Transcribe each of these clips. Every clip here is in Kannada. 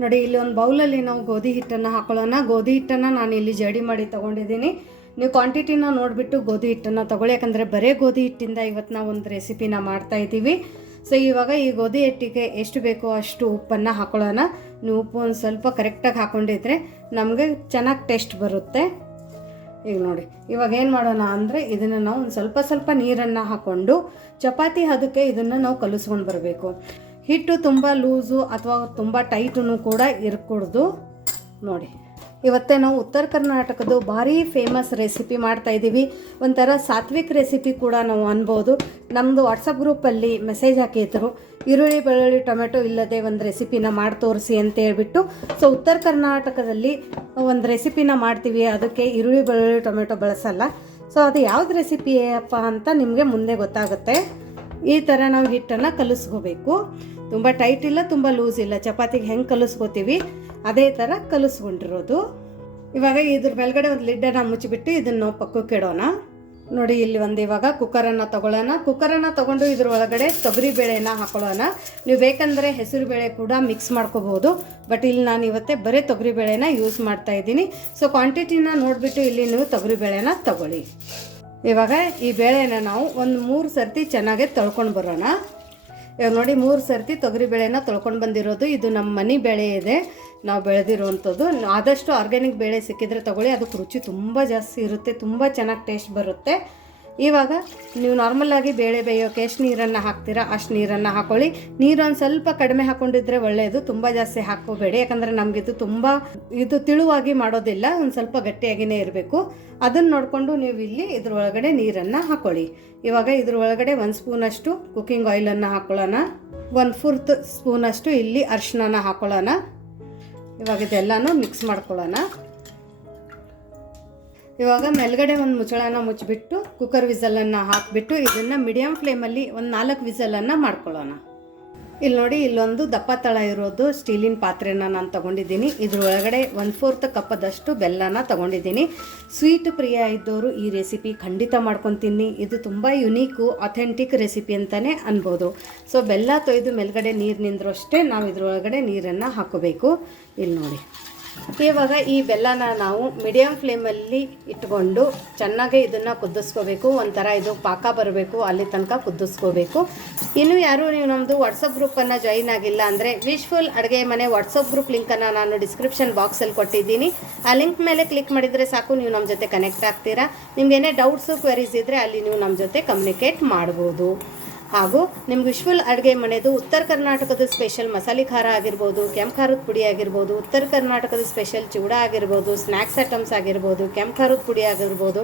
ನೋಡಿ, ಇಲ್ಲಿ ಒಂದು ಬೌಲಲ್ಲಿ ನಾವು ಗೋಧಿ ಹಿಟ್ಟನ್ನು ಹಾಕೊಳ್ಳೋಣ. ಗೋಧಿ ಹಿಟ್ಟನ್ನು ನಾನು ಇಲ್ಲಿ ಜಡಿ ಮಾಡಿ ತೊಗೊಂಡಿದ್ದೀನಿ. ನೀವು ಕ್ವಾಂಟಿಟಿನ ನೋಡಿಬಿಟ್ಟು ಗೋಧಿ ಹಿಟ್ಟನ್ನು ತೊಗೊಳ್ಳಿ. ಯಾಕಂದರೆ ಬರೇ ಗೋಧಿ ಹಿಟ್ಟಿಂದ ಇವತ್ತು ನಾವು ಒಂದು ರೆಸಿಪಿನ ಮಾಡ್ತಾ ಇದ್ದೀವಿ. ಸೊ ಇವಾಗ ಈ ಗೋಧಿ ಹಿಟ್ಟಿಗೆ ಎಷ್ಟು ಬೇಕೋ ಅಷ್ಟು ಉಪ್ಪನ್ನು ಹಾಕೊಳ್ಳೋಣ. ನೀವು ಉಪ್ಪು ಒಂದು ಸ್ವಲ್ಪ ಕರೆಕ್ಟಾಗಿ ಹಾಕ್ಕೊಂಡಿದ್ರೆ ನಮಗೆ ಚೆನ್ನಾಗಿ ಟೇಸ್ಟ್ ಬರುತ್ತೆ. ಈಗ ನೋಡಿ, ಇವಾಗ ಏನು ಮಾಡೋಣ ಅಂದರೆ ಇದನ್ನು ನಾವು ಒಂದು ಸ್ವಲ್ಪ ಸ್ವಲ್ಪ ನೀರನ್ನು ಹಾಕ್ಕೊಂಡು ಚಪಾತಿ ಹದಕ್ಕೆ ಇದನ್ನು ನಾವು ಕಲಿಸ್ಕೊಂಡು ಬರಬೇಕು. ಹಿಟ್ಟು ತುಂಬ ಲೂಸು ಅಥವಾ ತುಂಬ ಟೈಟೂ ಕೂಡ ಇರಕೂಡ್ದು. ನೋಡಿ, ಇವತ್ತೇ ನಾವು ಉತ್ತರ ಕರ್ನಾಟಕದ ಭಾರಿ ಫೇಮಸ್ ರೆಸಿಪಿ ಮಾಡ್ತಾ ಇದ್ದೀವಿ. ಒಂಥರ ಸಾತ್ವಿಕ್ ರೆಸಿಪಿ ಕೂಡ ನಾವು ಅನ್ಬೋದು. ನಮ್ಮದು ವಾಟ್ಸಪ್ ಗ್ರೂಪಲ್ಲಿ ಮೆಸೇಜ್ ಹಾಕಿದ್ರು. ಈರುಳ್ಳಿ, ಬೆಳ್ಳುಳ್ಳಿ, ಟೊಮೆಟೊ ಇಲ್ಲದೆ ಒಂದು ರೆಸಿಪಿನ ಮಾಡಿ ತೋರಿಸಿ ಅಂತ ಹೇಳ್ಬಿಟ್ಟು. ಸೊ, ಉತ್ತರ ಕರ್ನಾಟಕದಲ್ಲಿ ಒಂದು ರೆಸಿಪಿನ ಮಾಡ್ತೀವಿ. ಅದಕ್ಕೆ ಈರುಳ್ಳಿ, ಬೆಳ್ಳುಳ್ಳಿ, ಟೊಮೆಟೊ ಬಳಸಲ್ಲ. ಸೊ, ಅದು ಯಾವ್ದು ರೆಸಿಪಿಯಪ್ಪ ಅಂತ ನಿಮಗೆ ಮುಂದೆ ಗೊತ್ತಾಗುತ್ತೆ. ಈ ಥರ ನಾವು ಹಿಟ್ಟನ್ನು ಕಲಿಸ್ಕೋಬೇಕು. ತುಂಬ ಟೈಟ್ ಇಲ್ಲ, ತುಂಬ ಲೂಸ್ ಇಲ್ಲ. ಚಪಾತಿಗೆ ಹೆಂಗೆ ಕಲಿಸ್ಕೋತೀವಿ, ಅದೇ ಥರ ಕಲಿಸ್ಕೊಂಡಿರೋದು. ಇವಾಗ ಇದ್ರ ಮೇಲ್ಗಡೆ ಒಂದು ಲಿಡ್ಡನ್ನು ಮುಚ್ಚಿಬಿಟ್ಟು ಇದನ್ನು ಪಕ್ಕಕ್ಕೆ ಇಡೋಣ. ನೋಡಿ, ಇಲ್ಲಿ ಒಂದು ಇವಾಗ ಕುಕ್ಕರನ್ನು ತಗೊಳ್ಳೋಣ. ಕುಕ್ಕರನ್ನು ತಗೊಂಡು ಇದ್ರ ಒಳಗಡೆ ತೊಗರಿ ಬೇಳೆನ ಹಾಕೊಳ್ಳೋಣ. ನೀವು ಬೇಕಂದರೆ ಹೆಸರು ಬೇಳೆ ಕೂಡ ಮಿಕ್ಸ್ ಮಾಡ್ಕೋಬೋದು. ಬಟ್ ಇಲ್ಲಿ ನಾನು ಇವತ್ತೇ ಬರೀ ತೊಗರಿ ಬೇಳೆನ ಯೂಸ್ ಮಾಡ್ತಾ ಇದ್ದೀನಿ. ಸೊ ಕ್ವಾಂಟಿಟಿನ ನೋಡಿಬಿಟ್ಟು ಇಲ್ಲಿ ನೀವು ತೊಗರಿ ಬೇಳೆನ ತಗೊಳ್ಳಿ. ಇವಾಗ ಈ ಬೇಳೆನ ನಾವು ಒಂದು ಮೂರು ಸರ್ತಿ ಚೆನ್ನಾಗಿ ತೊಳ್ಕೊಂಡು ಬರೋಣ. ಇವಾಗ ನೋಡಿ ಮೂರು ಸರ್ತಿ ತೊಗರಿ ಬೇಳೆನ ತೊಳ್ಕೊಂಡು ಬಂದಿರೋದು. ಇದು ನಮ್ಮ ಮನೆ ಬೆಳೆ ಇದೆ. ನಾವು ಬೆಳೆದಿರುವಂಥದ್ದು ಆದಷ್ಟು ಆರ್ಗ್ಯಾನಿಕ್ ಬೇಳೆ ಸಿಕ್ಕಿದ್ರೆ ತೊಗೊಳ್ಳಿ. ಅದಕ್ಕೆ ರುಚಿ ತುಂಬ ಜಾಸ್ತಿ ಇರುತ್ತೆ. ತುಂಬ ಚೆನ್ನಾಗಿ ಟೇಸ್ಟ್ ಬರುತ್ತೆ. ಇವಾಗ ನೀವು ನಾರ್ಮಲ್ಲಾಗಿ ಬೇಳೆ ಬೇಯೋಕೆ ಎಷ್ಟು ನೀರನ್ನು ಹಾಕ್ತೀರಾ ಅಷ್ಟು ನೀರನ್ನು ಹಾಕೊಳ್ಳಿ. ನೀರೊಂದು ಸ್ವಲ್ಪ ಕಡಿಮೆ ಹಾಕೊಂಡಿದ್ರೆ ಒಳ್ಳೆಯದು ತುಂಬ ಜಾಸ್ತಿ ಹಾಕೋಬೇಡಿ ಯಾಕಂದರೆ ನಮಗಿದು ತುಂಬ, ಇದು ತಿಳುವಾಗಿ ಮಾಡೋದಿಲ್ಲ, ಒಂದು ಸ್ವಲ್ಪ ಗಟ್ಟಿಯಾಗಿಯೇ ಇರಬೇಕು. ಅದನ್ನು ನೋಡಿಕೊಂಡು ನೀವು ಇಲ್ಲಿ ಇದ್ರ ಒಳಗಡೆ ನೀರನ್ನು ಹಾಕೊಳ್ಳಿ. ಇವಾಗ ಇದ್ರ ಒಳಗಡೆ ಒಂದು ಸ್ಪೂನಷ್ಟು ಕುಕ್ಕಿಂಗ್ ಆಯಿಲನ್ನು ಹಾಕೊಳ್ಳೋಣ. ಒಂದು ಫುರ್ತ್ ಸ್ಪೂನಷ್ಟು ಇಲ್ಲಿ ಅರಿಶಿನ ಹಾಕೊಳ್ಳೋಣ. ಇವಾಗ ಇದೆಲ್ಲನೂ ಮಿಕ್ಸ್ ಮಾಡ್ಕೊಳ್ಳೋಣ. ಇವಾಗ ಮೇಲ್ಗಡೆ ಒಂದು ಮುಚ್ಚಳನ ಮುಚ್ಚಿಬಿಟ್ಟು ಕುಕ್ಕರ್ ವಿಸಲನ್ನು ಹಾಕಿಬಿಟ್ಟು ಇದನ್ನು ಮೀಡಿಯಮ್ ಫ್ಲೇಮಲ್ಲಿ ಒಂದು ನಾಲ್ಕು ವಿಸಲನ್ನು ಮಾಡ್ಕೊಳ್ಳೋಣ. ಇಲ್ಲಿ ನೋಡಿ ಇಲ್ಲೊಂದು ದಪ್ಪ ತಳ ಇರೋದು ಸ್ಟೀಲಿನ ಪಾತ್ರೆನ ನಾನು ತಗೊಂಡಿದ್ದೀನಿ. ಇದ್ರೊಳಗಡೆ ಒನ್ ಫೋರ್ತ್ ಕಪ್ಪದಷ್ಟು ಬೆಲ್ಲನ ತಗೊಂಡಿದ್ದೀನಿ. ಸ್ವೀಟ್ ಪ್ರಿಯ ಇದ್ದವರು ಈ ರೆಸಿಪಿ ಖಂಡಿತ ಮಾಡ್ಕೊತೀನಿ. ಇದು ತುಂಬ ಯುನೀಕು ಅಥೆಂಟಿಕ್ ರೆಸಿಪಿ ಅಂತಲೇ ಅನ್ಬೋದು. ಸೊ ಬೆಲ್ಲ ತೊಯ್ದು ಮೇಲ್ಗಡೆ ನೀರು ನಿಂದ್ರಷ್ಟೇ ನಾವು ಇದ್ರೊಳಗಡೆ ನೀರನ್ನು ಹಾಕೋಬೇಕು ಇಲ್ಲಿ ನೋಡಿ. ಇವಾಗ ಈ ಬೆಲ್ಲನ ನಾವು ಮೀಡಿಯಮ್ ಫ್ಲೇಮಲ್ಲಿ ಇಟ್ಕೊಂಡು ಚೆನ್ನಾಗಿ ಇದನ್ನು ಕುದಿಸ್ಕೋಬೇಕು. ಒಂಥರ ಇದು ಪಾಕ ಬರಬೇಕು, ಅಲ್ಲಿ ತನಕ ಕುದಿಸ್ಕೋಬೇಕು. ಇನ್ನು ಯಾರು ನೀವು ನಮ್ಮದು ವಾಟ್ಸಪ್ ಗ್ರೂಪನ್ನು ಜಾಯಿನ್ ಆಗಿಲ್ಲ ಅಂದರೆ ವಿಶ್ಫುಲ್ ಅಡುಗೆ ಮನೆ ವಾಟ್ಸಪ್ ಗ್ರೂಪ್ ಲಿಂಕನ್ನು ನಾನು ಡಿಸ್ಕ್ರಿಪ್ಷನ್ ಬಾಕ್ಸಲ್ಲಿ ಕೊಟ್ಟಿದ್ದೀನಿ. ಆ ಲಿಂಕ್ ಮೇಲೆ ಕ್ಲಿಕ್ ಮಾಡಿದರೆ ಸಾಕು, ನೀವು ನಮ್ಮ ಜೊತೆ ಕನೆಕ್ಟ್ ಆಗ್ತೀರಾ. ನಿಮ್ಗೇನೇ ಡೌಟ್ಸು ಕ್ವೆರೀಸ್ ಇದ್ದರೆ ಅಲ್ಲಿ ನೀವು ನಮ್ಮ ಜೊತೆ ಕಮ್ಯುನಿಕೇಟ್ ಮಾಡ್ಬೋದು. ಹಾಗೂ ನಿಮ್ಗೆ ವಿಶ್ವಲ್ ಅಡುಗೆ ಮನೆದು ಉತ್ತರ ಕರ್ನಾಟಕದ ಸ್ಪೆಷಲ್ ಮಸಾಲೆ ಖಾರ ಆಗಿರ್ಬೋದು, ಕೆಂಪು ಖಾರದ ಪುಡಿ ಆಗಿರ್ಬೋದು, ಉತ್ತರ ಕರ್ನಾಟಕದ ಸ್ಪೆಷಲ್ ಚೂಡ ಆಗಿರ್ಬೋದು ಸ್ನ್ಯಾಕ್ಸ್ ಐಟಮ್ಸ್ ಆಗಿರ್ಬೋದು, ಕೆಂಪು ಖಾರದ ಪುಡಿ ಆಗಿರ್ಬೋದು,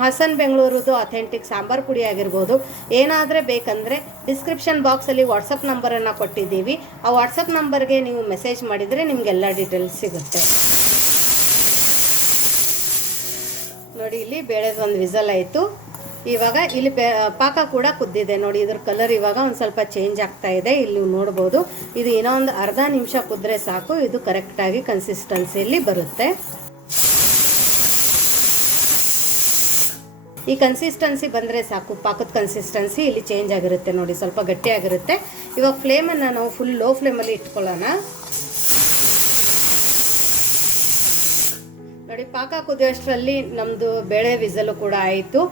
ಹಾಸನ್ ಬೆಂಗಳೂರದು ಅಥೆಂಟಿಕ್ ಸಾಂಬಾರ್ ಪುಡಿ ಆಗಿರ್ಬೋದು. ಏನಾದರೆ ಬೇಕಂದರೆ ಡಿಸ್ಕ್ರಿಪ್ಷನ್ ಬಾಕ್ಸಲ್ಲಿ ವಾಟ್ಸಪ್ ನಂಬರನ್ನು ಕೊಟ್ಟಿದ್ದೀವಿ. ಆ ವಾಟ್ಸಪ್ ನಂಬರ್ಗೆ ನೀವು ಮೆಸೇಜ್ ಮಾಡಿದರೆ ನಿಮಗೆಲ್ಲ ಡೀಟೇಲ್ಸ್ ಸಿಗುತ್ತೆ. ನೋಡಿ, ಇಲ್ಲಿ ಬೇಳೆದು ಒಂದು ವಿಸಲ್ ಆಯಿತು. ಇವಾಗ ಇಲ್ಲಿ ಪಾಕ ಕೂಡ ಕುದ್ದಿದೆ. ನೋಡಿ, ಇದ್ರ ಕಲರ್ ಇವಾಗ ಒಂದು ಸ್ವಲ್ಪ ಚೇಂಜ್ ಆಗ್ತಾ ಇದೆ. ಇಲ್ಲಿ ನೋಡ್ಬೋದು. ಇದು ಏನೋ ಒಂದು ಅರ್ಧ ನಿಮಿಷ ಕುದ್ರೆ ಸಾಕು. ಇದು ಕರೆಕ್ಟಾಗಿ ಕನ್ಸಿಸ್ಟೆನ್ಸಿಯಲ್ಲಿ ಬರುತ್ತೆ. ಈ ಕನ್ಸಿಸ್ಟೆನ್ಸಿ ಬಂದರೆ ಸಾಕು. ಪಾಕದ ಕನ್ಸಿಸ್ಟೆನ್ಸಿ ಇಲ್ಲಿ ಚೇಂಜ್ ಆಗಿರುತ್ತೆ. ನೋಡಿ, ಸ್ವಲ್ಪ ಗಟ್ಟಿಯಾಗಿರುತ್ತೆ. ಇವಾಗ ಫ್ಲೇಮನ್ನು ನಾವು ಫುಲ್ ಲೋ ಫ್ಲೇಮಲ್ಲಿ ಇಟ್ಕೊಳ್ಳೋಣ. ನೋಡಿ, ಪಾಕ ಕುದಿಯೋಷ್ಟರಲ್ಲಿ ನಮ್ಮದು ಬೇಳೆ ವಿಸಲು ಕೂಡ ಆಯಿತು.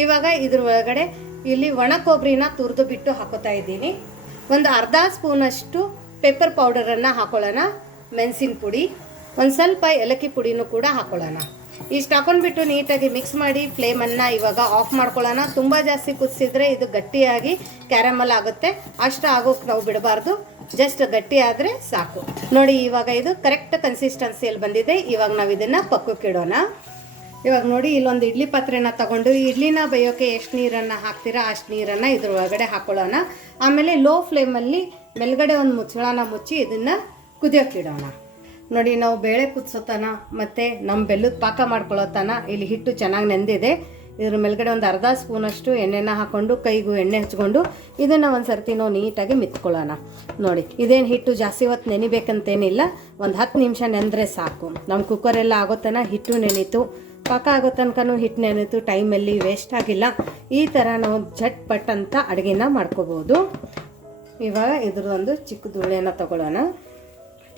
ಇವಾಗ ಇದ್ರ ಒಳಗಡೆ ಇಲ್ಲಿ ಒಣ ಕೊಬ್ಬರಿನ ತುರಿದು ಬಿಟ್ಟು ಹಾಕೋತಾ ಇದ್ದೀನಿ. ಒಂದು ಅರ್ಧ ಸ್ಪೂನಷ್ಟು ಪೆಪ್ಪರ್ ಪೌಡರನ್ನು ಹಾಕೊಳ್ಳೋಣ. ಮೆಣಸಿನ ಪುಡಿ, ಒಂದು ಸ್ವಲ್ಪ ಏಲಕ್ಕಿ ಪುಡಿನೂ ಕೂಡ ಹಾಕೊಳ್ಳೋಣ. ಇಷ್ಟು ಹಾಕೊಂಡ್ಬಿಟ್ಟು ನೀಟಾಗಿ ಮಿಕ್ಸ್ ಮಾಡಿ ಫ್ಲೇಮನ್ನು ಇವಾಗ ಆಫ್ ಮಾಡ್ಕೊಳ್ಳೋಣ. ತುಂಬ ಜಾಸ್ತಿ ಕುದಿಸಿದ್ರೆ ಇದು ಗಟ್ಟಿಯಾಗಿ ಕ್ಯಾರಮಲ್ ಆಗುತ್ತೆ. ಅಷ್ಟು ಆಗೋಕ್ಕೆ ನಾವು ಬಿಡಬಾರ್ದು. ಜಸ್ಟ್ ಗಟ್ಟಿ ಆದರೆ ಸಾಕು. ನೋಡಿ ಇವಾಗ ಇದು ಕರೆಕ್ಟ್ ಕನ್ಸಿಸ್ಟೆನ್ಸಿಯಲ್ಲಿ ಬಂದಿದೆ. ಇವಾಗ ನಾವು ಇದನ್ನು ಪಕ್ಕಕ್ಕೆ ಇಡೋಣ. ಇವಾಗ ನೋಡಿ, ಇಲ್ಲೊಂದು ಇಡ್ಲಿ ಪಾತ್ರೆನ ತಗೊಂಡು, ಇಡ್ಲಿನ ಬೇಯೋಕೆ ಎಷ್ಟು ನೀರನ್ನು ಹಾಕ್ತೀರಾ ಅಷ್ಟು ನೀರನ್ನು ಇದ್ರ ಒಳಗಡೆ ಹಾಕೊಳ್ಳೋಣ. ಆಮೇಲೆ ಲೋ ಫ್ಲೇಮಲ್ಲಿ ಮೇಲ್ಗಡೆ ಒಂದು ಮುಚ್ಚಳನ ಮುಚ್ಚಿ ಇದನ್ನು ಕುದಿಯೋಕ್ಕಿಡೋಣ ನೋಡಿ, ನಾವು ಬೇಳೆ ಕುದಿಸೋತನ ಮತ್ತು ನಮ್ಮ ಬೆಲ್ಲದ ಪಾಕ ಮಾಡ್ಕೊಳ್ಳೋತನ ಇಲ್ಲಿ ಹಿಟ್ಟು ಚೆನ್ನಾಗಿ ನೆಂದಿದೆ. ಇದ್ರ ಮೇಲ್ಗಡೆ ಒಂದು ಅರ್ಧ ಸ್ಪೂನಷ್ಟು ಎಣ್ಣೆನ ಹಾಕ್ಕೊಂಡು ಕೈಗೂ ಎಣ್ಣೆ ಹಚ್ಕೊಂಡು ಇದನ್ನು ಒಂದು ಸರ್ತಿ ನಾವು ನೀಟಾಗಿ ಮಿತ್ಕೊಳ್ಳೋಣ. ನೋಡಿ, ಇದೇನು ಹಿಟ್ಟು ಜಾಸ್ತಿ ಹೊತ್ತು ನೆನಿಬೇಕಂತೇನಿಲ್ಲ. ಒಂದು ಹತ್ತು ನಿಮಿಷ ನೆಂದರೆ ಸಾಕು. ನಮ್ಮ ಕುಕ್ಕರೆಲ್ಲ ಆಗೋತನ ಹಿಟ್ಟು ನೆನೀತು. ಪಾಕ ಆಗೋ ತನಕನೂ ಹಿಟ್ಟು ನೆನೆತು ಟೈಮಲ್ಲಿ ವೇಸ್ಟ್ ಆಗಿಲ್ಲ. ಈ ಥರ ನಾವು ಝಟ್ಪಟ್ ಅಂತ ಅಡುಗೆನ ಮಾಡ್ಕೋಬೋದು. ಇವಾಗ ಇದ್ರದ್ದೊಂದು ಚಿಕ್ಕ ತಗೊಳ್ಳೋಣ.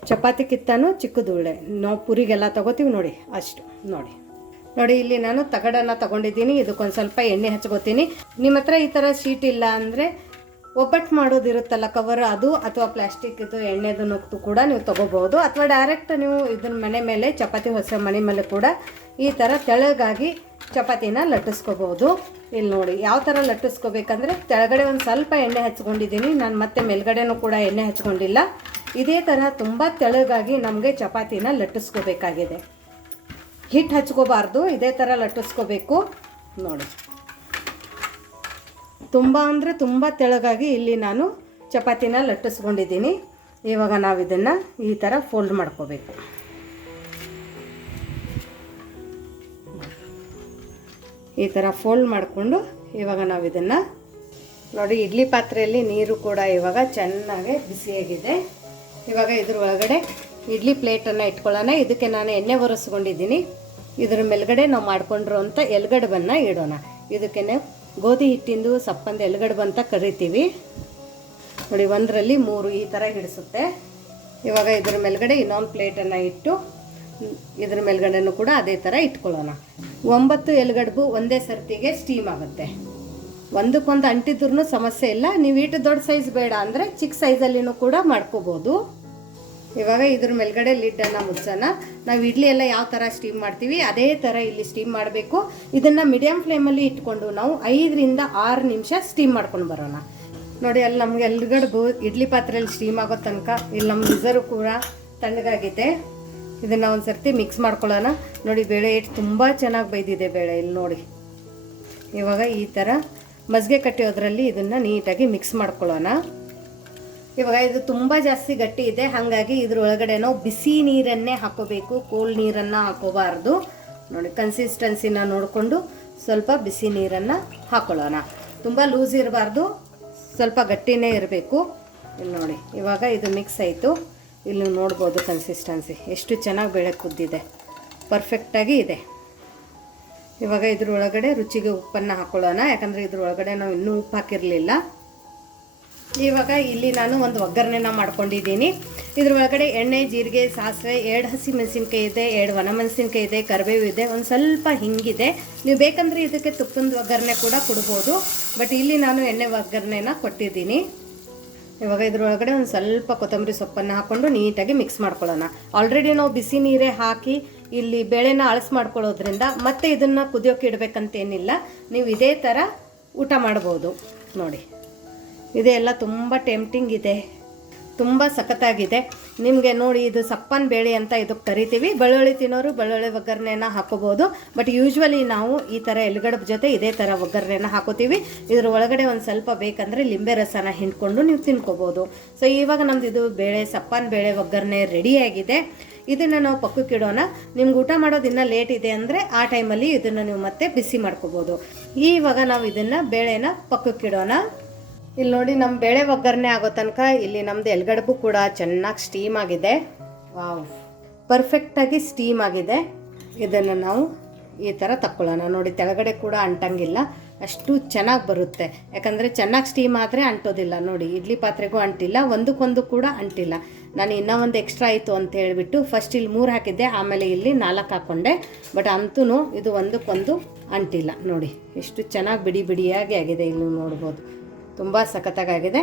ಚಪಾತಿ ಕಿತ್ತಾನು ಚಿಕ್ಕದು ಉಳ್ಳೆ ನಾವು ಪುರಿಗೆಲ್ಲ ತಗೋತೀವಿ ನೋಡಿ, ಅಷ್ಟು ನೋಡಿ. ನೋಡಿ, ಇಲ್ಲಿ ನಾನು ತಗಡನ್ನು ತಗೊಂಡಿದ್ದೀನಿ. ಇದಕ್ಕೊಂದು ಸ್ವಲ್ಪ ಎಣ್ಣೆ ಹಚ್ಕೋತೀನಿ. ನಿಮ್ಮ ಹತ್ರ ಈ ಥರ ಶೀಟ್ ಇಲ್ಲ ಅಂದರೆ ಒಬ್ಬಟ್ಟು ಮಾಡೋದಿರುತ್ತಲ್ಲ ಕವರ್ ಅದು, ಅಥವಾ ಪ್ಲಾಸ್ಟಿಕ್ ಇದು ಎಣ್ಣೆದನ್ನು ಕೂಡ ನೀವು ತಗೋಬಹುದು. ಅಥವಾ ಡೈರೆಕ್ಟ್ ನೀವು ಇದನ್ನ ಮನೆ ಮೇಲೆ, ಚಪಾತಿ ಹೊಸ ಮನೆ ಮೇಲೆ ಕೂಡ ಈ ಥರ ತೆಳಗಾಗಿ ಚಪಾತಿನ ಲಟ್ಟಿಸ್ಕೋಬೋದು ಇಲ್ಲಿ ನೋಡಿ, ಯಾವ ಥರ ಲಟ್ಟಿಸ್ಕೋಬೇಕಂದ್ರೆ ತೆಳಗಡೆ ಒಂದು ಸ್ವಲ್ಪ ಎಣ್ಣೆ ಹಚ್ಕೊಂಡಿದ್ದೀನಿ. ನಾನು ಮತ್ತೆ ಮೇಲ್ಗಡೆನೂ ಕೂಡ ಎಣ್ಣೆ ಹಚ್ಕೊಂಡಿಲ್ಲ. ಇದೇ ಥರ ತುಂಬ ತೆಳಗಾಗಿ ನಮಗೆ ಚಪಾತಿನ ಲಟ್ಟಿಸ್ಕೋಬೇಕಾಗಿದೆ. ಹಿಟ್ಟು ಹಚ್ಕೋಬಾರ್ದು, ಇದೇ ಥರ ಲಟ್ಟಿಸ್ಕೋಬೇಕು. ನೋಡಿ. ತುಂಬ ಅಂದರೆ ತುಂಬ ತೆಳಗಾಗಿ ಇಲ್ಲಿ ನಾನು ಚಪಾತಿನ ಲಟ್ಟಿಸ್ಕೊಂಡಿದ್ದೀನಿ. ಇವಾಗ ನಾವು ಇದನ್ನು ಈ ಥರ ಫೋಲ್ಡ್ ಮಾಡ್ಕೋಬೇಕು. ಈ ಥರ ಫೋಲ್ಡ್ ಮಾಡಿಕೊಂಡು ಇವಾಗ ನಾವು ಇದನ್ನು ನೋಡಿ, ಇಡ್ಲಿ ಪಾತ್ರೆಯಲ್ಲಿ ನೀರು ಕೂಡ ಇವಾಗ ಚೆನ್ನಾಗಿ ಬಿಸಿಯಾಗಿದೆ. ಇವಾಗ ಇದ್ರ ಒಳಗಡೆ ಇಡ್ಲಿ ಪ್ಲೇಟನ್ನು ಇಟ್ಕೊಳ್ಳೋಣ. ಇದಕ್ಕೆ ನಾನು ಎಣ್ಣೆ ಒರೆಸ್ಕೊಂಡಿದ್ದೀನಿ. ಇದ್ರ ಮೇಲ್ಗಡೆ ನಾವು ಮಾಡ್ಕೊಂಡಿರೋಂಥ ಎಲ್ಗಡ್ಬನ್ನು ಇಡೋಣ. ಇದಕ್ಕೆ ಗೋಧಿ ಹಿಟ್ಟಿಂದು ಸಪ್ಪಂದು ಎಲ್ಗಡ್ಬು ಅಂತ ಕರಿತೀವಿ. ನೋಡಿ, ಒಂದರಲ್ಲಿ ಮೂರು ಈ ಥರ ಹಿಡಿಸುತ್ತೆ. ಇವಾಗ ಇದ್ರ ಮೇಲ್ಗಡೆ ಇನ್ನೊಂದು ಪ್ಲೇಟನ್ನು ಇಟ್ಟು, ಇದ್ರ ಮೇಲ್ಗಡೆನೂ ಕೂಡ ಅದೇ ಥರ ಇಟ್ಕೊಳ್ಳೋಣ. ಒಂಬತ್ತು ಎಲ್ಗಡ್ಬು ಒಂದೇ ಸರ್ತಿಗೆ ಸ್ಟೀಮ್ ಆಗುತ್ತೆ. ಒಂದಕ್ಕೊಂದು ಅಂಟಿದ್ರೂ ಸಮಸ್ಯೆ ಇಲ್ಲ. ನೀವು ಇಟ್ಟು ದೊಡ್ಡ ಸೈಜ್ ಬೇಡ ಅಂದರೆ ಚಿಕ್ಕ ಸೈಜಲ್ಲಿನೂ ಕೂಡ ಮಾಡ್ಕೋಬೋದು. ಇವಾಗ ಇದ್ರ ಮೇಲ್ಗಡೆ ಲಿಡ್ಡನ್ನು ಮುಚ್ಚೋಣ. ನಾವು ಇಡ್ಲಿ ಎಲ್ಲ ಯಾವ ಥರ ಸ್ಟೀಮ್ ಮಾಡ್ತೀವಿ, ಅದೇ ಥರ ಇಲ್ಲಿ ಸ್ಟೀಮ್ ಮಾಡಬೇಕು. ಇದನ್ನು ಮೀಡಿಯಮ್ ಫ್ಲೇಮಲ್ಲಿ ಇಟ್ಕೊಂಡು ನಾವು ಐದರಿಂದ ಆರು ನಿಮಿಷ ಸ್ಟೀಮ್ ಮಾಡ್ಕೊಂಡು ಬರೋಣ. ನೋಡಿ, ಅಲ್ಲಿ ನಮಗೆ ಎಲ್ಗಡ್ಬು ಇಡ್ಲಿ ಪಾತ್ರೆಯಲ್ಲಿ ಸ್ಟೀಮ್ ಆಗೋ ತನಕ, ಇಲ್ಲಿ ನಮ್ಮ ರಿಸರ್ವ್ ಕೂಡ ತಣ್ಣಗಾಗಿದೆ. ಇದನ್ನು ಒಂದು ಸರ್ತಿ ಮಿಕ್ಸ್ ಮಾಡ್ಕೊಳ್ಳೋಣ. ನೋಡಿ, ಬೇಳೆ ಇಟ್ಟು ತುಂಬ ಚೆನ್ನಾಗಿ ಬೈದಿದೆ ಬೇಳೆ, ಇಲ್ಲಿ ನೋಡಿ. ಇವಾಗ ಈ ಥರ ಮಜ್ಜಿಗೆ ಕಟ್ಟಿಯೋದ್ರಲ್ಲಿ ಇದನ್ನು ನೀಟಾಗಿ ಮಿಕ್ಸ್ ಮಾಡ್ಕೊಳ್ಳೋಣ. ಇವಾಗ ಇದು ತುಂಬ ಜಾಸ್ತಿ ಗಟ್ಟಿ ಇದೆ. ಹಾಗಾಗಿ ಇದ್ರ ಒಳಗಡೆ ನಾವು ಬಿಸಿ ನೀರನ್ನೇ ಹಾಕೋಬೇಕು. ಕೋಲ್ಡ್ ನೀರನ್ನು ಹಾಕೋಬಾರ್ದು. ನೋಡಿ ಕನ್ಸಿಸ್ಟೆನ್ಸಿನ ನೋಡಿಕೊಂಡು ಸ್ವಲ್ಪ ಬಿಸಿ ನೀರನ್ನು ಹಾಕೊಳ್ಳೋಣ. ತುಂಬ ಲೂಸ್ ಇರಬಾರ್ದು. ಸ್ವಲ್ಪ ಗಟ್ಟಿನೇ ಇರಬೇಕು. ಇಲ್ಲಿ ನೋಡಿ, ಇವಾಗ ಇದು ಮಿಕ್ಸ್ ಆಯಿತು. ಇಲ್ಲಿ ನೋಡ್ಬೋದು ಕನ್ಸಿಸ್ಟೆನ್ಸಿ ಎಷ್ಟು ಚೆನ್ನಾಗಿ ಬೆಳೆ ಕುದ್ದಿದೆ. ಪರ್ಫೆಕ್ಟಾಗಿ ಇದೆ. ಇವಾಗ ಇದ್ರ ಒಳಗಡೆ ರುಚಿಗೆ ಉಪ್ಪನ್ನು ಹಾಕೊಳ್ಳೋಣ. ಯಾಕಂದರೆ ಇದ್ರ ಒಳಗಡೆ ನಾವು ಇನ್ನೂ ಉಪ್ಪು ಹಾಕಿರಲಿಲ್ಲ. ಇವಾಗ ಇಲ್ಲಿ ನಾನು ಒಂದು ಒಗ್ಗರಣೆನ ಮಾಡ್ಕೊಂಡಿದ್ದೀನಿ. ಇದ್ರ ಒಳಗಡೆ ಎಣ್ಣೆ, ಜೀರಿಗೆ, ಸಾಸಿವೆ, ಎರಡು ಹಸಿ ಮೆಣಸಿನ್ಕಾಯಿ ಇದೆ, ಎರಡು ಒಣ ಮೆಣಸಿನ್ಕಾಯಿ ಇದೆ, ಕರಿಬೇವು ಇದೆ, ಒಂದು ಸ್ವಲ್ಪ ಹಿಂಗಿದೆ. ನೀವು ಬೇಕಂದರೆ ಇದಕ್ಕೆ ತುಪ್ಪದ ಒಗ್ಗರಣೆ ಕೂಡ ಕೊಡ್ಬೋದು. ಬಟ್ ಇಲ್ಲಿ ನಾನು ಎಣ್ಣೆ ಒಗ್ಗರಣೆನ ಕೊಟ್ಟಿದ್ದೀನಿ. ಇವಾಗ ಇದ್ರೊಳಗಡೆ ಒಂದು ಸ್ವಲ್ಪ ಕೊತ್ತಂಬರಿ ಸೊಪ್ಪನ್ನು ಹಾಕ್ಕೊಂಡು ನೀಟಾಗಿ ಮಿಕ್ಸ್ ಮಾಡ್ಕೊಳ್ಳೋಣ. ಆಲ್ರೆಡಿ ನಾವು ಬಿಸಿ ನೀರೇ ಹಾಕಿ ಇಲ್ಲಿ ಬೇಳೆನ ಅಳಸ್ ಮಾಡ್ಕೊಳ್ಳೋದ್ರಿಂದ ಮತ್ತೆ ಇದನ್ನು ಕುದಿಯೋಕೆ ಇಡಬೇಕಂತೇನಿಲ್ಲ. ನೀವು ಇದೇ ಥರ ಊಟ ಮಾಡ್ಬೋದು. ನೋಡಿ. ಇದೆಲ್ಲ ತುಂಬ ಟೆಂಪ್ಟಿಂಗ್ ಇದೆ. ತುಂಬ ಸಖತ್ತಾಗಿದೆ. ನಿಮಗೆ ನೋಡಿ ಇದು ಸಪ್ಪನ್ ಬೇಳೆ ಅಂತ ಇದಕ್ಕೆ ಕರಿತೀವಿ. ಬೆಳ್ಳುಳ್ಳಿ ತಿನ್ನೋರು ಬೆಳ್ಳುಳ್ಳಿ ಒಗ್ಗರಣೆನ ಹಾಕೋಬೋದು. ಬಟ್ ಯೂಶ್ವಲಿ ನಾವು ಈ ಥರ ಎಲ್ಗಡಬ್ ಜೊತೆ ಇದೇ ಥರ ಒಗ್ಗರಣೆನ ಹಾಕೋತೀವಿ. ಇದ್ರ ಒಳಗಡೆ ಒಂದು ಸ್ವಲ್ಪ ಬೇಕಂದರೆ ಲಿಂಬೆ ರಸನ ಹಿಂಡ್ಕೊಂಡು ನೀವು ತಿನ್ಕೋಬೋದು. ಸೊ ಇವಾಗ ನಮ್ದು ಇದು ಬೇಳೆ, ಸಪ್ಪನ್ ಬೇಳೆ ಒಗ್ಗರಣೆ ರೆಡಿಯಾಗಿದೆ ಇದನ್ನು ನಾವು ಪಕ್ಕಕ್ಕೆ ಇಡೋಣ. ನಿಮ್ಗೆ ಊಟ ಮಾಡೋದು ಇನ್ನೂ ಲೇಟ್ ಇದೆ ಅಂದರೆ ಆ ಟೈಮಲ್ಲಿ ಇದನ್ನು ನೀವು ಮತ್ತೆ ಬಿಸಿ ಮಾಡ್ಕೋಬೋದು. ಇವಾಗ ನಾವು ಇದನ್ನು ಬೇಳೆನ ಪಕ್ಕಕ್ಕೆ ಇಡೋಣ. ಇಲ್ಲಿ ನೋಡಿ ನಮ್ಮ ಬೇಳೆ ಒಗ್ಗರಣೆ ಆಗೋ ತನಕ ಇಲ್ಲಿ ನಮ್ದು ಎಲ್ಗಡಬು ಕೂಡ ಚೆನ್ನಾಗಿ ಸ್ಟೀಮ್ ಆಗಿದೆ. ವಾವ್ ಪರ್ಫೆಕ್ಟಾಗಿ ಸ್ಟೀಮ್ ಆಗಿದೆ. ಇದನ್ನು ನಾವು ಈ ಥರ ತಕ್ಕೊಳ್ಳೋಣ. ನೋಡಿ, ತೆಳಗಡೆ ಕೂಡ ಅಂಟಂಗಿಲ್ಲ. ಅಷ್ಟು ಚೆನ್ನಾಗಿ ಬರುತ್ತೆ. ಯಾಕಂದರೆ ಚೆನ್ನಾಗಿ ಸ್ಟೀಮ್ ಆದರೆ ಅಂಟೋದಿಲ್ಲ. ನೋಡಿ, ಇಡ್ಲಿ ಪಾತ್ರೆಗೂ ಅಂಟಿಲ್ಲ, ಒಂದಕ್ಕೊಂದು ಕೂಡ ಅಂಟಿಲ್ಲ. ನಾನು ಇನ್ನೂ ಒಂದು ಎಕ್ಸ್ಟ್ರಾ ಆಯಿತು ಅಂತ ಹೇಳಿಬಿಟ್ಟು ಫಸ್ಟ್ ಇಲ್ಲಿ ಮೂರು ಹಾಕಿದ್ದೆ, ಆಮೇಲೆ ಇಲ್ಲಿ ನಾಲ್ಕು ಹಾಕ್ಕೊಂಡೆ ಬಟ್ ಅಂತೂ ಇದು ಒಂದಕ್ಕೊಂದು ಅಂಟಿಲ್ಲ. ನೋಡಿ ಎಷ್ಟು ಚೆನ್ನಾಗಿ ಬಿಡಿ ಬಿಡಿಯಾಗಿ ಆಗಿದೆ ಇಲ್ಲಿ ನೋಡ್ಬೋದು. ತುಂಬ ಸಖತ್ತಾಗಿದೆ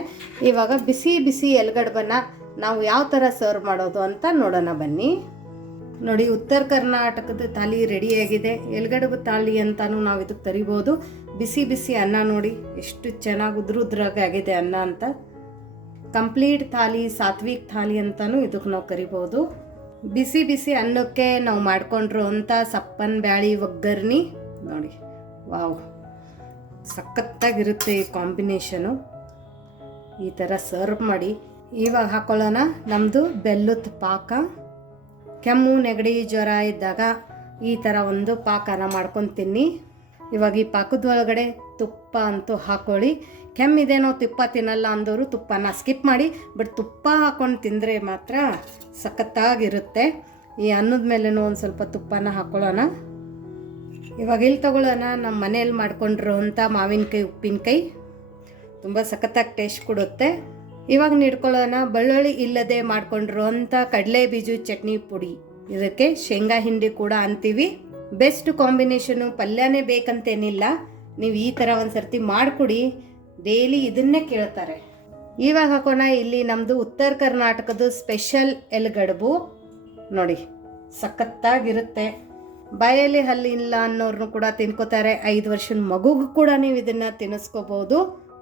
ಇವಾಗ ಬಿಸಿ ಬಿಸಿ ಎಲ್ಗಡ್ಬನ್ನು ನಾವು ಯಾವ ಥರ ಸರ್ವ್ ಮಾಡೋದು ಅಂತ ನೋಡೋಣ ಬನ್ನಿ. ನೋಡಿ, ಉತ್ತರ ಕರ್ನಾಟಕದ ತಾಲಿ ರೆಡಿಯಾಗಿದೆ ಎಲ್ಗಡಬು ತಾಳಿ ಅಂತಲೂ ನಾವು ಇದಕ್ಕೆ ತರಿಬೋದು. ಬಿಸಿ ಬಿಸಿ ಅನ್ನ ನೋಡಿ, ಎಷ್ಟು ಚೆನ್ನಾಗಿ ಉದ್ರ ಉದ್ರಾಗಿ ಆಗಿದೆ ಅನ್ನ ಅಂತ. ಕಂಪ್ಲೀಟ್ ಥಾಲಿ, ಸಾತ್ವಿಕ್ ಥಾಲಿ ಅಂತಲೂ ಇದಕ್ಕೆ ನಾವು ಕರಿಬೋದು. ಬಿಸಿ ಬಿಸಿ ಅನ್ನಕ್ಕೆ ನಾವು ಮಾಡ್ಕೊಂಡ್ರು ಅಂತ ಸಪ್ಪನ್ ಬ್ಯಾಳಿ ಒಗ್ಗರ್ನಿ ನೋಡಿ. ವಾವ್. ಸಖತ್ತಾಗಿರುತ್ತೆ ಈ ಕಾಂಬಿನೇಷನು. ಈ ಥರ ಸರ್ವ್ ಮಾಡಿ. ಇವಾಗ ಹಾಕೊಳ್ಳೋಣ. ನಮ್ಮದು ಬೆಲ್ಲದ ಪಾಕ. ಕೆಮ್ಮು, ನೆಗಡಿ, ಜ್ವರ ಇದ್ದಾಗ ಈ ಥರ ಒಂದು ಪಾಕನ ಮಾಡ್ಕೊಂಡು ತಿನ್ನಿ. ಇವಾಗ ಈ ಪಾಕದ ಒಳಗಡೆ ತುಪ್ಪ ಅಂತೂ ಹಾಕೊಳ್ಳಿ. ಕೆಮ್ಮಿದೇನೋ ತುಪ್ಪ ತಿನ್ನಲ್ಲ ಅಂದವರು ತುಪ್ಪನ ಸ್ಕಿಪ್ ಮಾಡಿ. ಬಟ್ ತುಪ್ಪ ಹಾಕ್ಕೊಂಡು ತಿಂದರೆ ಮಾತ್ರ ಸಖತ್ತಾಗಿರುತ್ತೆ. ಈ ಅನ್ನದ ಮೇಲೇನೂ ಒಂದು ಸ್ವಲ್ಪ ತುಪ್ಪನ ಹಾಕೊಳ್ಳೋಣ. ಇವಾಗ ಇಲ್ಲಿ ತಗೊಳ್ಳೋಣ? ನಮ್ಮ ಮನೆಯಲ್ಲಿ ಮಾಡ್ಕೊಂಡಿರೋಂಥ ಮಾವಿನಕಾಯಿ, ಉಪ್ಪಿನಕಾಯಿ. ತುಂಬ ಸಖತ್ತಾಗಿ ಟೇಸ್ಟ್ ಕೊಡುತ್ತೆ. ಇವಾಗ ನೀಡ್ಕೊಳ್ಳೋಣ. ಬೆಳ್ಳುಳ್ಳಿ ಇಲ್ಲದೆ ಮಾಡ್ಕೊಂಡಿರುವಂಥ ಕಡಲೆ ಬೀಜ ಚಟ್ನಿ ಪುಡಿ. ಇದಕ್ಕೆ ಶೇಂಗಾ ಹಿಂಡಿ ಕೂಡ ಅಂತೀವಿ. ಬೆಸ್ಟ್ ಕಾಂಬಿನೇಷನು ಪಲ್ಯನೇ ಬೇಕಂತೇನಿಲ್ಲ. ನೀವು ಈ ಥರ ಒಂದು ಸರ್ತಿ ಮಾಡಿಕೊಡಿ. ಡೈಲಿ ಇದನ್ನೇ ಕೇಳ್ತಾರೆ. ಇವಾಗ ಹಾಕೋಣ. ಇಲ್ಲಿ ನಮ್ಮದು ಉತ್ತರ ಕರ್ನಾಟಕದ ಸ್ಪೆಷಲ್ ಎಲ್ಗಡುಬು. ನೋಡಿ, ಸಖತ್ತಾಗಿರುತ್ತೆ. ಬಾಯಲ್ಲಿ ಹಲ್ಲಿ ಇಲ್ಲ ಅನ್ನೋರ್ನು ಕೂಡ ತಿನ್ಕೋತಾರೆ. ಐದು ವರ್ಷದ ಮಗುಗೂ ಕೂಡ ನೀವು ಇದನ್ನು ತಿನ್ನಿಸ್ಕೋಬೋದು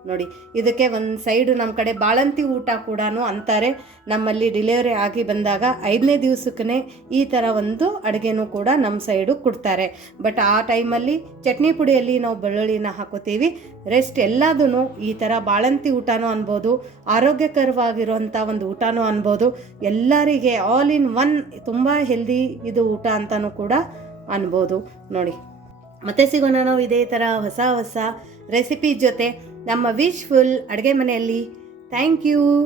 ನೋಡಿ, ಇದಕ್ಕೆ ಒಂದು ಸೈಡು ನಮ್ಮ ಕಡೆ ಬಾಳಂತಿ ಊಟ ಕೂಡ ಅಂತಾರೆ. ನಮ್ಮಲ್ಲಿ ಡಿಲಿವರಿ ಆಗಿ ಬಂದಾಗ ಐದನೇ ದಿವಸಕ್ಕೇ ಈ ಥರ ಒಂದು ಅಡುಗೆನೂ ಕೂಡ ನಮ್ಮ ಸೈಡು ಕೊಡ್ತಾರೆ. ಬಟ್ ಆ ಟೈಮಲ್ಲಿ ಚಟ್ನಿ ಪುಡಿಯಲ್ಲಿ ನಾವು ಬೆಳ್ಳುಳ್ಳಿನ ಹಾಕೋತೀವಿ. ರೆಸ್ಟ್ ಎಲ್ಲದೂ ಈ ಥರ ಬಾಳಂತಿ ಊಟನೂ ಅನ್ಬೋದು. ಆರೋಗ್ಯಕರವಾಗಿರುವಂಥ ಒಂದು ಊಟನೂ ಅನ್ಬೋದು. ಎಲ್ಲರಿಗೆ ಆಲ್ ಇನ್ ಒನ್ ತುಂಬ ಹೆಲ್ದಿ ಇದು ಊಟ ಅಂತಲೂ ಕೂಡ ಅನ್ಬೋದು. ನೋಡಿ. ಮತ್ತೆ ಸಿಗೋಣ ನಾವು ಇದೇ ಥರ ಹೊಸ ಹೊಸ ರೆಸಿಪಿ ಜೊತೆ ನಮ್ಮ ವಿಶ್ಫುಲ್ ಅಡುಗೆ ಮನೆಯಲ್ಲಿ. Thank you